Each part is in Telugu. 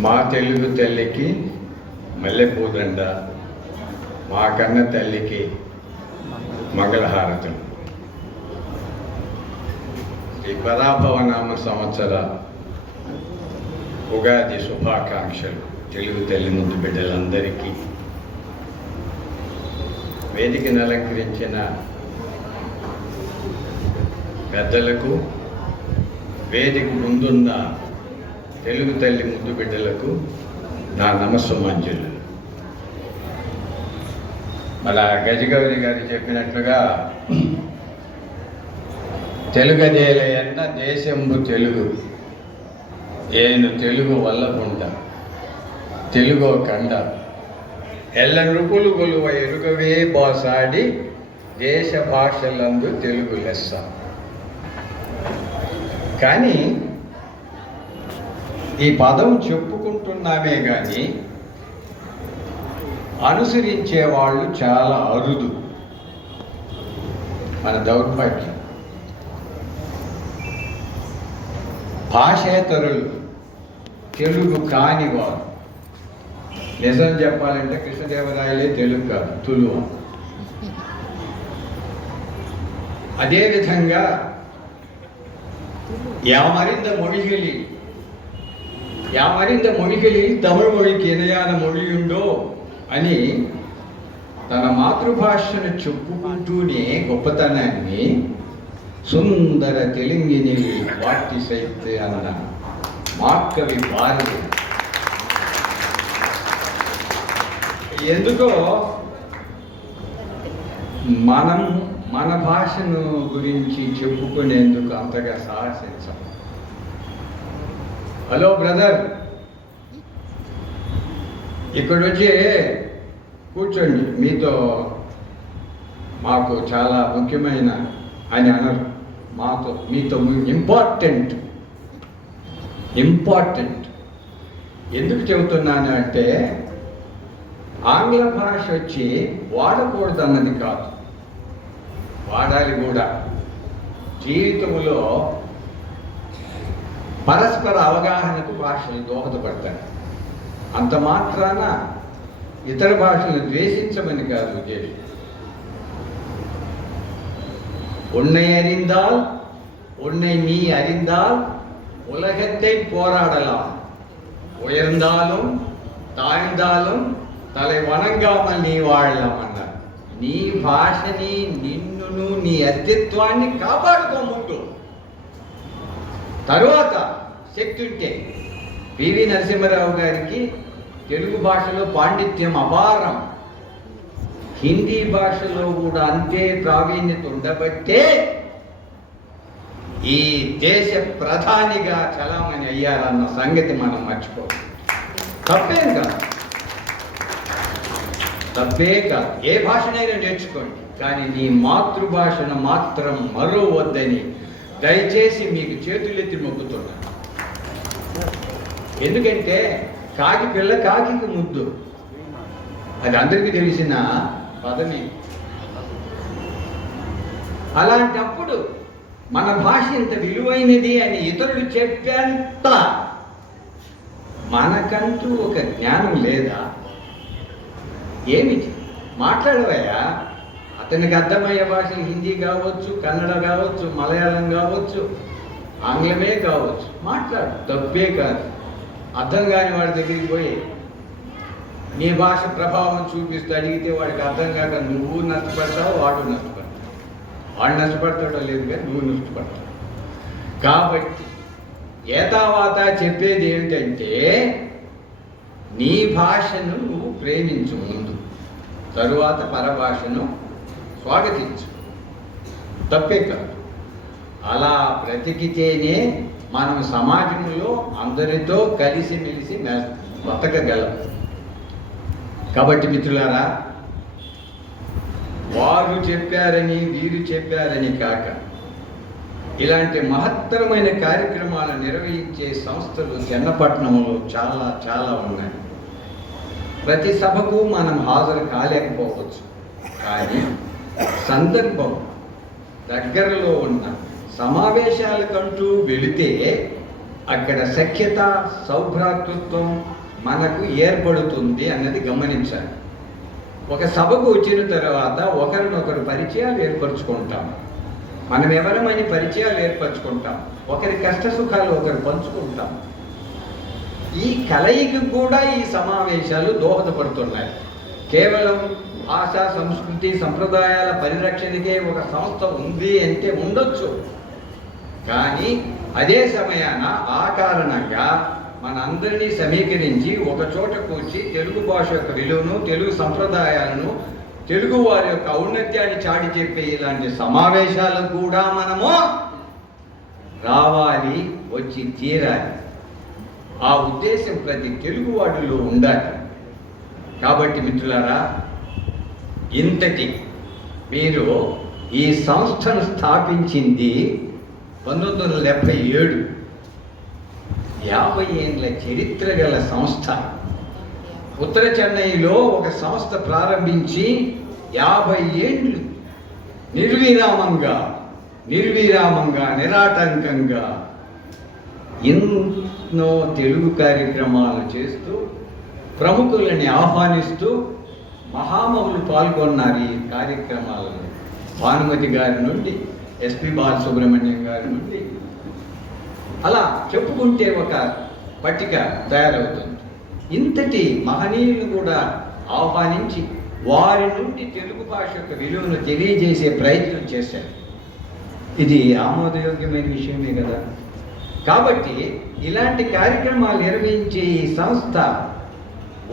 మా తెలుగు తల్లికి మల్లెపూదండ, మా కన్న తల్లికి మంగళహారతులు. ఈ పరాభవనామ సంవత్సర ఉగాది శుభాకాంక్షలు తెలుగు తల్లి ముద్దు బిడ్డలందరికీ. వేదికను అలంకరించిన పెద్దలకు, వేదిక ముందున్న తెలుగు తల్లి ముద్దు బిడ్డలకు నా నమస్సుమాంజలు. మళ్ళా గజగౌరి గారు చెప్పినట్లుగా తెలుగదేలయన్న దేశంబు తెలుగు, ఏను తెలుగు వల్లకుండ తెలుగో కండ, ఎల్ల నృపులు గొలువ ఎరుగవే బాసాడి దేశ భాషలందు తెలుగు లెస్స. కానీ ఈ పదం చెప్పుకుంటున్నామే కానీ అనుసరించే వాళ్ళు చాలా అరుదు. మన దౌర్భాగ్యం. భాషేతరులు, తెలుగు కానివారు. నిజం చెప్పాలంటే కృష్ణదేవరాయలే తెలుగు కాదు, తులువ. అదేవిధంగా యామరింద மொழிகளில் தமிழ் மொழிக்கு இணையான மொழியுண்டோ అని తన మాతృభాషను చెప్పుకుంటూనే గొప్పతనాన్ని సుందర తెలుగిని వాటి సైతే అన్న మాకవి భారతి. ఎందుకో మన భాషను గురించి చెప్పుకునేందుకు అంతగా సాహసించాం. హలో బ్రదర్, ఇక్కడ వచ్చి కూర్చోండి, మీతో మాకు చాలా ముఖ్యమైన అని అనరు. మీతో ఇంపార్టెంట్. ఎందుకు చెబుతున్నాను అంటే ఆంగ్ల భాష వచ్చి వాడకూడదు అన్నది కాదు, వాడాలి కూడా. జీవితంలో పరస్పర అవగాహనకు భాషలు దోహదపడతాయి. అంత మాత్రాన ఇతర భాషలను ద్వేషించమని కాదు ఉద్దేశం. உன்னை அறிந்தால் உன்னை நீ அறிந்தால் உலகத்தை போராடலாம், உயர்ந்தாலும் தாழ்ந்தாலும் తల వణంగామని నీ వాడలం అన్నారు. నీ భాషని, నిన్నును, నీ అస్తిత్వాన్ని కాపాడుకో ముందు. తరువాత శక్తి ఉంటే పివి నరసింహారావు గారికి తెలుగు భాషలో పాండిత్యం అపారం. హిందీ భాషలో కూడా అంతే ప్రావీణ్యత ఉండబట్టే ఈ దేశ ప్రధానిగా చలామణి అయ్యారన్న సంగతి మనం మర్చిపోవాలి. తప్పే కాదు. ఏ భాషనైనా నేర్చుకోండి, కానీ నీ మాతృభాషను మాత్రం మరవద్దని దయచేసి మీకు చేతులెత్తి మొక్కుతున్నాను. ఎందుకంటే కాకి పిల్ల కాకి ముద్దు, అది అందరికీ తెలిసిన పదమే. అలాంటప్పుడు మన భాష ఇంత విలువైనది అని ఇతరులు చెప్పేంత మనకంటూ ఒక జ్ఞానం లేదా? ఏమిటి మాట్లాడవయ్యా? అతనికి అర్థమయ్యే భాషలు హిందీ కావచ్చు, కన్నడ కావచ్చు, మలయాళం కావచ్చు, ఆంగ్లమే కావచ్చు, మాట్లాడు, తప్పే కాదు. అర్థం కాని వాడి దగ్గరికి పోయి నీ భాష ప్రభావం చూపిస్తూ అడిగితే వాడికి అర్థం కాక నువ్వు నష్టపడతావు, వాడు నష్టపడతావు. వాడు నష్టపడతాడో లేదు కానీ నువ్వు నష్టపడతావు. కాబట్టి ఏతావాత చెప్పేది ఏమిటంటే నీ భాషను నువ్వు ప్రేమించు ముందు, తరువాత పరభాషను స్వాగతించు. తప్పే కాదు. అలా బ్రతికితేనే మనం సమాజంలో అందరితో కలిసిమెలిసి బతకగలం. కాబట్టి మిత్రులారా, వారు చెప్పారని వీరు చెప్పారని కాక ఇలాంటి మహత్తరమైన కార్యక్రమాలు నిర్వహించే సంస్థలు చెన్నపట్నంలో చాలా చాలా ఉన్నాయి. ప్రతి సభకు మనం హాజరు కాలేకపోవచ్చు, కానీ సందర్భం దగ్గరలో ఉన్న సమావేశాలకంటూ వెళితే అక్కడ సఖ్యత సౌభ్రాతృత్వం మనకు ఏర్పడుతుంది అన్నది గమనించాలి. ఒక సభకు వచ్చిన తర్వాత ఒకరినొకరు పరిచయాలు ఏర్పరచుకుంటాం. మనం ఎవరమని పరిచయాలు ఏర్పరచుకుంటాం. ఒకరి కష్ట సుఖాలు ఒకరు పంచుకుంటాం. ఈ కలయికి కూడా ఈ సమావేశాలు దోహదపడుతున్నాయి. కేవలం భాష, సంస్కృతి, సంప్రదాయాల పరిరక్షణకే ఒక సంస్థ ఉంది అంటే ఉండొచ్చు. కానీ అదే సమయాన ఆ కారణంగా మనందరినీ సమీకరించి ఒక చోట కూర్చి తెలుగు భాష యొక్క విలువను, తెలుగు సంప్రదాయాలను, తెలుగు వారి యొక్క ఔన్నత్యాన్ని చాటి చెప్పే ఇలాంటి సమావేశాలు కూడా మనము రావాలి, వచ్చి తీరాలి. ఆ ఉద్దేశం ప్రతి తెలుగువాడిలో ఉండాలి. కాబట్టి మిత్రులారా, ఇంతటి మీరు ఈ సంస్థను స్థాపించింది 1977. 50 ఏళ్ళ చరిత్ర గల సంస్థ. ఉత్తర చెన్నైలో ఒక సంస్థ ప్రారంభించి 50 ఏళ్ళు నిర్విరామంగా నిరాటంకంగా ఎన్నో తెలుగు కార్యక్రమాలు చేస్తూ, ప్రముఖులని ఆహ్వానిస్తూ మహామహులు పాల్గొన్నారు ఈ కార్యక్రమాలలో. భానుమతి గారి నుండి, ఎస్పి బాలసుబ్రహ్మణ్యం గారి నుండి అలా చెప్పుకుంటే ఒక పట్టిక తయారవుతుంది. ఇంతటి మహనీయులను కూడా ఆహ్వానించి వారి నుండి తెలుగు భాష యొక్క విలువను తెలియజేసే ప్రయత్నం చేశారు. ఇది ఆమోదయోగ్యమైన విషయమే కదా. కాబట్టి ఇలాంటి కార్యక్రమాలు నిర్వహించే ఈ సంస్థ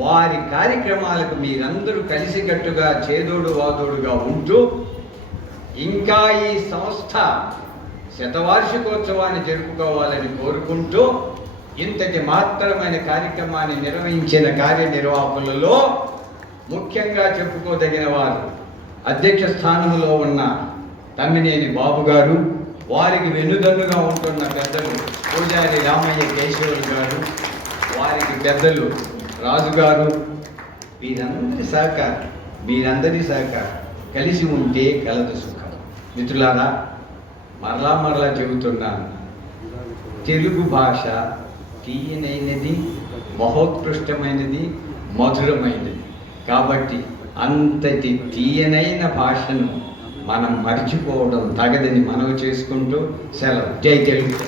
వారి కార్యక్రమాలకు మీరందరూ కలిసికట్టుగా చేదోడు వాదోడుగా ఉంటూ, ఇంకా ఈ సంస్థ శతవార్షికోత్సవాన్ని జరుపుకోవాలని కోరుకుంటూ, ఇంతటి మహత్తరమైన కార్యక్రమాన్ని నిర్వహించిన కార్యనిర్వాహకులలో ముఖ్యంగా చెప్పుకోదగిన వారు అధ్యక్ష స్థానంలో ఉన్న తమ్మినేని బాబు గారు, వారికి వెన్నుదన్నుగా ఉంటున్న పెద్దలు పూజారి రామయ్య కేశవులు గారు, వారికి పెద్దలు రాజు గారు, మీరందరి సహకారం కలిసి ఉంటే కలదు సుఖం. మిత్రులారా, మరలా చెబుతున్నాను, తెలుగు భాష తీయనైనది, మహోత్కృష్టమైనది, మధురమైనది. కాబట్టి అంతటి తీయనైన భాషను మనం మర్చిపోవడం తగదని మనవి చేసుకుంటూ సెలవు. జై తెలుగు.